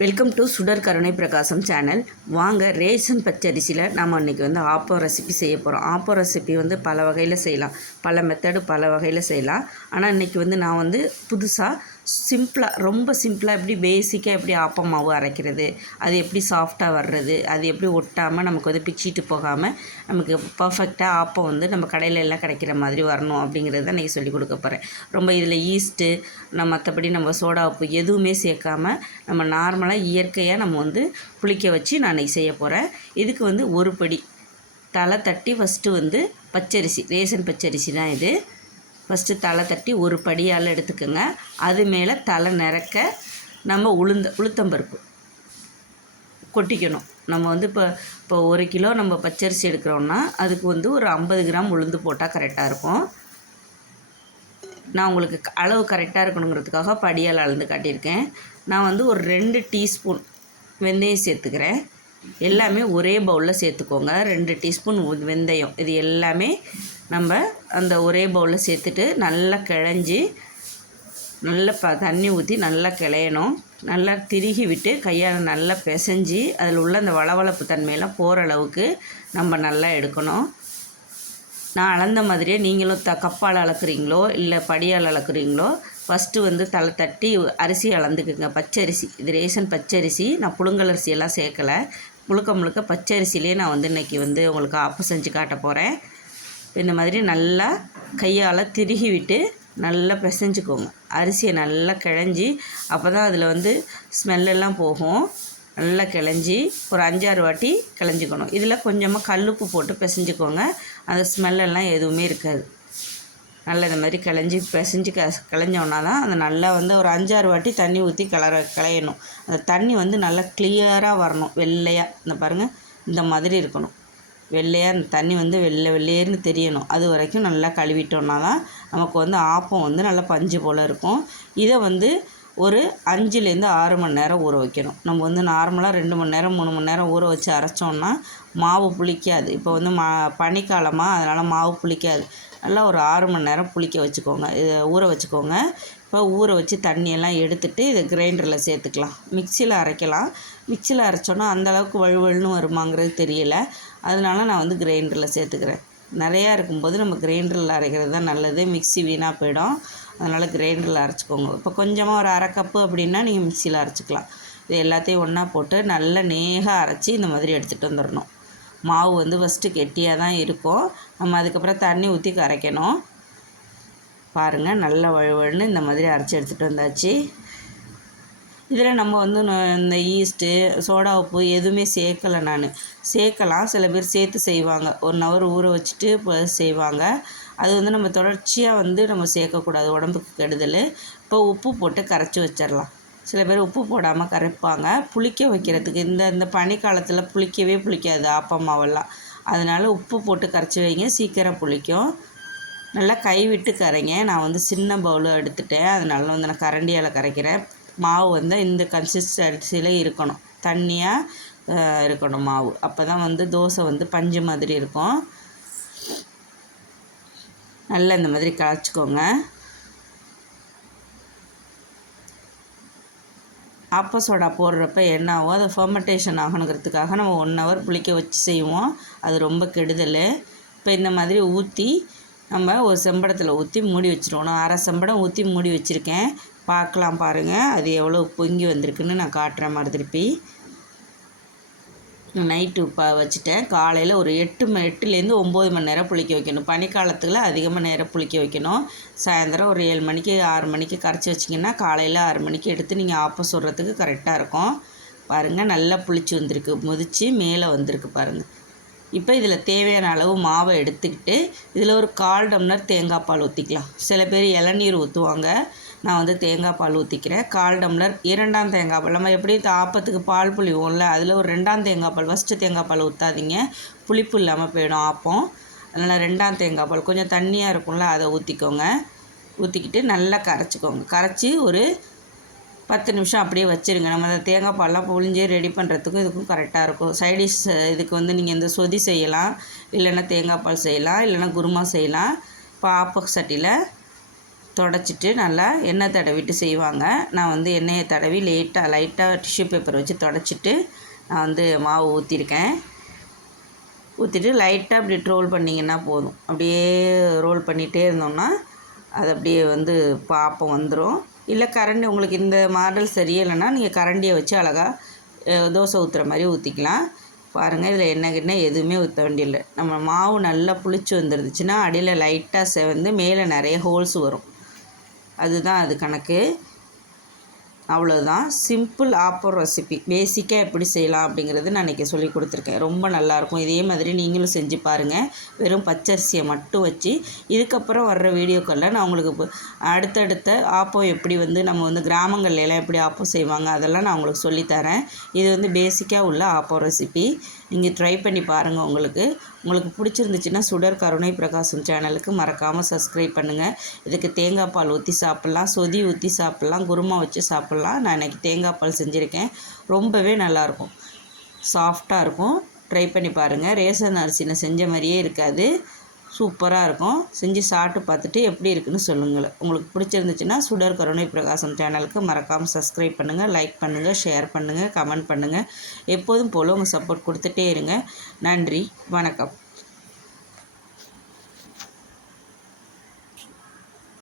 Welcome to சுடர் கருணை பிரகாசம் சேனல் வாங்க ரேஷன் பச்சரிசியில் நம்ம இன்றைக்கி வந்து ஆப்போ ரெசிபி செய்ய போகிறோம் ஆப்போ ரெசிபி வந்து பல வகையில் செய்யலாம். பல மெத்தடு பல வகையில் செய்யலாம். ஆனால் இன்றைக்கி வந்து நான் வந்து புதுசாக சிம்பிளாக ரொம்ப சிம்பிளாக எப்படி பேசிக்காக எப்படி ஆப்பம் மாவு அரைக்கிறது அது எப்படி சாஃப்டாக வர்றது அது எப்படி ஒட்டாமல் நமக்கு வந்து பிச்சிட்டு போகாமல் நமக்கு பர்ஃபெக்டாக ஆப்பம் வந்து நம்ம கடையில் எல்லாம் கிடைக்கிற மாதிரி வரணும் அப்படிங்கிறத இன்றைக்கி சொல்லிக் கொடுக்க போகிறேன் ரொம்ப இதில் ஈஸ்ட்டு நம்ம மற்றபடி நம்ம சோடா உப்பு எதுவுமே சேர்க்காம நம்ம நார்மலாக இயற்கையாக நம்ம வந்து புளிக்க வச்சு நான் இன்றைக்கி செய்ய போகிறேன் இதுக்கு வந்து ஒரு படி. தலை தட்டி ஃபஸ்ட்டு வந்து பச்சரிசி ரேஷன் பச்சரிசி தான் இது. ஃபஸ்ட்டு தலை தட்டி ஒரு படியால் எடுத்துக்கோங்க. அது மேலே தலை நிறக்க நம்ம உளுந்த உளுத்தம்பருப்பு கொட்டிக்கணும். நம்ம வந்து இப்போ இப்போ ஒரு கிலோ நம்ம பச்சரிசி எடுக்கிறோன்னா அதுக்கு வந்து ஒரு ஐம்பது கிராம் உளுந்து போட்டால் கரெக்டாக இருக்கும். நான் உங்களுக்கு அளவு கரெக்டாக இருக்கணுங்கிறதுக்காக படியால் அளந்து காட்டியிருக்கேன். நான் வந்து ஒரு ரெண்டு டீஸ்பூன் வெந்தயம் சேர்த்துக்கிறேன். எல்லாமே ஒரே பவுலில் சேர்த்துக்கோங்க. ரெண்டு டீஸ்பூன் வெந்தயம். இது எல்லாமே நம்ம அந்த ஒரே பவுலில் சேர்த்துட்டு நல்லா கிழஞ்சி நல்லா ப தண்ணி ஊற்றி நல்லா கிளையணும். நல்லா திருகி விட்டு கையால் நல்லா பிசைஞ்சு அதில் உள்ள அந்த வளவளப்பு தன்மையெல்லாம் போகிற அளவுக்கு நம்ம நல்லா எடுக்கணும். நான் அளந்த மாதிரியே நீங்களும் த கப்பால் அளக்குறீங்களோ இல்லை படியால் அளக்குறீங்களோ ஃபஸ்ட்டு வந்து தலை தட்டி அரிசி அளந்துக்குங்க. பச்சரிசி இது ரேஷன் பச்சரிசி. நான் புழுங்கலரிசியெல்லாம் சேர்க்கலை. முழுக்க முழுக்க பச்சரிசிலே நான் வந்து இன்றைக்கி வந்து உங்களுக்கு ஆப்பு செஞ்சு காட்ட போகிறேன் இந்த மாதிரி நல்லா கையால் திருகி விட்டு நல்லா பிசைஞ்சுக்கோங்க. அரிசியை நல்லா கிழஞ்சி அப்போ தான் அதில் வந்து ஸ்மெல்லெல்லாம் போகும். நல்லா கிளஞ்சி ஒரு அஞ்சாறு வாட்டி கிளஞ்சிக்கணும். இதில் கொஞ்சமாக கல்லுப்பு போட்டு பிசைஞ்சுக்கோங்க. அந்த ஸ்மெல்லெல்லாம் எதுவுமே இருக்காது. நல்லா இந்த மாதிரி கிளஞ்சி பிசைஞ்சு க கிளஞ்சோன்னா தான் அந்த நல்லா வந்து ஒரு அஞ்சாறு வாட்டி தண்ணி ஊற்றி கிளற கிளையணும். அந்த தண்ணி வந்து நல்லா கிளியராக வரணும் வெள்ளையாக இந்த பாருங்கள் இந்த மாதிரி இருக்கணும். வெள்ளையாக அந்த தண்ணி வந்து வெள்ளை வெள்ளையர்னு தெரியணும். அது வரைக்கும் நல்லா கழுவிட்டோம்னா தான் நமக்கு வந்து ஆப்பம் வந்து நல்லா பஞ்சு போல் இருக்கும். இதை வந்து ஒரு அஞ்சுலேருந்து ஆறு மணி நேரம் ஊற வைக்கணும். நம்ம வந்து நார்மலாக ரெண்டு மணி நேரம் மூணு மணி நேரம் ஊற வச்சு அரைச்சோம்னா மாவு புளிக்காது. இப்போ வந்து மா பனிக்காலமாக அதனால் மாவு புளிக்காது. நல்லா ஒரு ஆறு மணி நேரம் புளிக்க வச்சுக்கோங்க. இதை ஊற வச்சுக்கோங்க. இப்போ ஊற வச்சு தண்ணியெல்லாம் எடுத்துட்டு இதை கிரைண்டரில் சேர்த்துக்கலாம். மிக்சியில் அரைக்கலாம். மிக்சியில் அரைச்சோன்னா அந்த அளவுக்கு வழுவழுன்னு வருமாங்கிறது தெரியல. அதனால நான் வந்து கிரைண்டரில் சேர்த்துக்கிறேன். நிறையா இருக்கும்போது நம்ம கிரைண்டரில் அரைக்கிறது தான் நல்லது. மிக்ஸி வீணாக போயிடும். அதனால் கிரைண்டரில் அரைச்சிக்கோங்க. இப்போ கொஞ்சமாக ஒரு அரை கப்பு அப்படின்னா நீங்கள் மிக்சியில் அரைச்சிக்கலாம். இது எல்லாத்தையும் ஒன்றா போட்டு நல்லா நேகாக அரைச்சி இந்த மாதிரி எடுத்துகிட்டு வந்துடணும். மாவு வந்து ஃபஸ்ட்டு கெட்டியாக தான் இருக்கும். நம்ம அதுக்கப்புறம் தண்ணி ஊற்றி கரைக்கணும். பாருங்கள் நல்லா வழுவழுன்னு இந்த மாதிரி அரைச்சி எடுத்துகிட்டு வந்தாச்சு. இதில் நம்ம வந்து இந்த ஈஸ்ட்டு சோடா உப்பு எதுவுமே சேர்க்கலை நான். சேர்க்கலாம். சில பேர் சேர்த்து செய்வாங்க. ஒன் ஹவர் ஊற வச்சுட்டு இப்போ செய்வாங்க. அது வந்து நம்ம தொடர்ச்சியாக வந்து நம்ம சேர்க்கக்கூடாது. உடம்புக்கு கெடுதல். இப்போ உப்பு போட்டு கரைச்சி வச்சிடலாம். சில பேர் உப்பு போடாமல் கரைப்பாங்க. புளிக்க வைக்கிறதுக்கு இந்த இந்த பனிக்காலத்தில் புளிக்கவே புளிக்காது அப்பா அம்மாவெல்லாம். அதனால் உப்பு போட்டு கரைச்சி வைங்க. சீக்கிரம் புளிக்கும். நல்லா கை விட்டு கரைங்க. நான் வந்து சின்ன பவுலாக எடுத்துட்டேன். அதனால வந்து நான் கரண்டியால் கரைக்கிறேன். மாவு வந்து இந்த கன்சிஸ்டன்சியில் இருக்கணும். தண்ணியாக இருக்கணும் மாவு. அப்போ தான் வந்து தோசை வந்து பஞ்சு மாதிரி இருக்கும். நல்லா இந்த மாதிரி கலச்சிக்கோங்க அப்ப சோடா போடுறப்ப என்ன ஆகும் அது ஃபர்மெண்டேஷன் ஆகணுங்கிறதுக்காக நம்ம ஒன் ஹவர் புளிக்க வச்சு செய்வோம். அது ரொம்ப கெடுதல். இப்போ இந்த மாதிரி ஊற்றி நம்ம ஒரு செம்படத்தில் ஊற்றி மூடி வச்சுருவோம். நான் அரை செம்படம் ஊற்றி மூடி வச்சுருக்கேன். பார்க்கலாம் பாருங்கள் அது எவ்வளோ பொங்கி வந்திருக்குன்னு நான் காட்டுறேன் மாதிரி திருப்பி. நைட்டு ப வச்சுட்டேன். காலையில் ஒரு எட்டு மணி எட்டுலேருந்து ஒம்பது மணி நேரம் புளிக்க வைக்கணும். பனிக்காலத்தில் அதிகமாக நேரம் புளிக்க வைக்கணும். சாயந்தரம் ஒரு ஏழு மணிக்கு ஆறு மணிக்கு கரைச்சி வச்சிங்கன்னா காலையில் ஆறு மணிக்கு எடுத்து நீங்கள் ஆப்பம் சொல்கிறதுக்கு கரெக்டாக இருக்கும். பாருங்கள் நல்லா புளிச்சு வந்திருக்கு. முதிச்சு மேலே வந்திருக்கு பாருங்கள் இப்போ இதில் தேவையான அளவு மாவை எடுத்துக்கிட்டு இதில் ஒரு கால் டம்ளர் தேங்காய் பால் ஊற்றிக்கலாம் சில பேர் இளநீர் ஊற்றுவாங்க நான் வந்து தேங்காய் பால் ஊற்றிக்கிறேன் கால் டம்ளர் இரண்டாம் தேங்காய் பால். நம்ம எப்படி ஆப்பத்துக்கு பால் புளிவோம்ல அதில் ஒரு ரெண்டாம் தேங்காய் பால் ஃபஸ்ட்டு தேங்காய் பால் ஊற்றாதீங்க புளிப்பு இல்லாமல் போயிடும் ஆப்பம். அதனால் ரெண்டாம் தேங்காய் பால் கொஞ்சம் தண்ணியாக இருக்கும்ல அதை ஊற்றிக்கோங்க ஊற்றிக்கிட்டு நல்லா கரைச்சிக்கோங்க. கரைச்சி ஒரு பத்து நிமிஷம் அப்படியே வச்சுருங்க. நம்ம அந்த தேங்காய் பால்லாம் புழிஞ்சு ரெடி பண்ணுறதுக்கும் இதுக்கும் கரெக்டாக இருக்கும். சைடிஷ் இதுக்கு வந்து நீங்கள் இந்த சொதி செய்யலாம். இல்லைன்னா தேங்காய் பால் செய்யலாம். இல்லைன்னா குருமா செய்யலாம். இப்போ சட்டியில் தொடச்சிட்டு நல்லா எண்ணெய் தடவிட்டு செய்வாங்க. நான் வந்து எண்ணெயை தடவி லேட்டாக லைட்டாக டிஷ்யூ பேப்பர் வச்சு தொடச்சிட்டு நான் வந்து மாவு ஊற்றிருக்கேன் ஊற்றிட்டு லைட்டாக அப்படி ட்ரோல் பண்ணிங்கன்னா போதும். அப்படியே ரோல் பண்ணிகிட்டே இருந்தோம்னா அது அப்படியே வந்து பாப்பம் வந்துடும் இல்லை கரண்டி உங்களுக்கு இந்த மாடல் சரியில்லைன்னா நீங்கள் கரண்டியை வச்சு அழகாக தோசை ஊற்றுற மாதிரி ஊற்றிக்கலாம் பாருங்கள் இதில் என்ன கிட்ட எதுவுமே ஊற்ற வேண்டியதில்லை நம்ம மாவு நல்லா புளிச்சு வந்துருந்துச்சுன்னா அடியில் லைட்டாக செவந்து மேலே நிறைய ஹோல்ஸ் வரும். அதுதான் அது கணக்கு. அவ்வளோதான் சிம்பிள் ஆப்பர் ரெசிபி பேசிக்காக எப்படி செய்யலாம் அப்படிங்கிறது நான் இன்றைக்கி சொல்லி கொடுத்துருக்கேன். ரொம்ப நல்லாயிருக்கும் இதே மாதிரி நீங்களும் செஞ்சு பாருங்கள் வெறும் பச்சரிசியை மட்டும் வச்சு இதுக்கப்புறம் வர்ற வீடியோக்களில் நான் உங்களுக்கு அடுத்தடுத்த ஆப்பம் எப்படி வந்து நம்ம வந்து கிராமங்கள்லாம் எப்படி ஆப்பம் செய்வாங்க அதெல்லாம் நான் உங்களுக்கு சொல்லித்தரேன். இது வந்து பேசிக்காக உள்ள ஆப்பம் ரெசிபி நீங்கள் ட்ரை பண்ணி பாருங்கள் உங்களுக்கு. உங்களுக்கு பிடிச்சிருந்துச்சுன்னா சுடர் கருணை பிரகாசம் சேனலுக்கு மறக்காமல் சப்ஸ்கிரைப் பண்ணுங்கள் இதுக்கு தேங்காய் பால் ஊற்றி சாப்பிட்லாம் சொதி ஊற்றி சாப்பிட்லாம் குருமா வச்சு சாப்பிட்லாம். நான் இன்றைக்கி தேங்காய் பால் செஞ்சுருக்கேன். ரொம்பவே நல்லாயிருக்கும் சாஃப்டாக இருக்கும். ட்ரை பண்ணி பாருங்கள் ரேசன் அரிசியில் செஞ்ச மாதிரியே இருக்காது. சூப்பராக இருக்கும். செஞ்சு சாப்பிட்டு பார்த்துட்டு எப்படி இருக்குன்னு சொல்லுங்கள். உங்களுக்கு பிடிச்சிருந்துச்சுன்னா சுடர் கருணை பிரகாசம் சேனலுக்கு மறக்காமல் சப்ஸ்கிரைப் பண்ணுங்கள் லைக் பண்ணுங்கள் ஷேர் பண்ணுங்கள் கமெண்ட் பண்ணுங்கள் எப்போதும் போல் உங்கள் சப்போர்ட் கொடுத்துட்டே இருங்க. நன்றி வணக்கம்.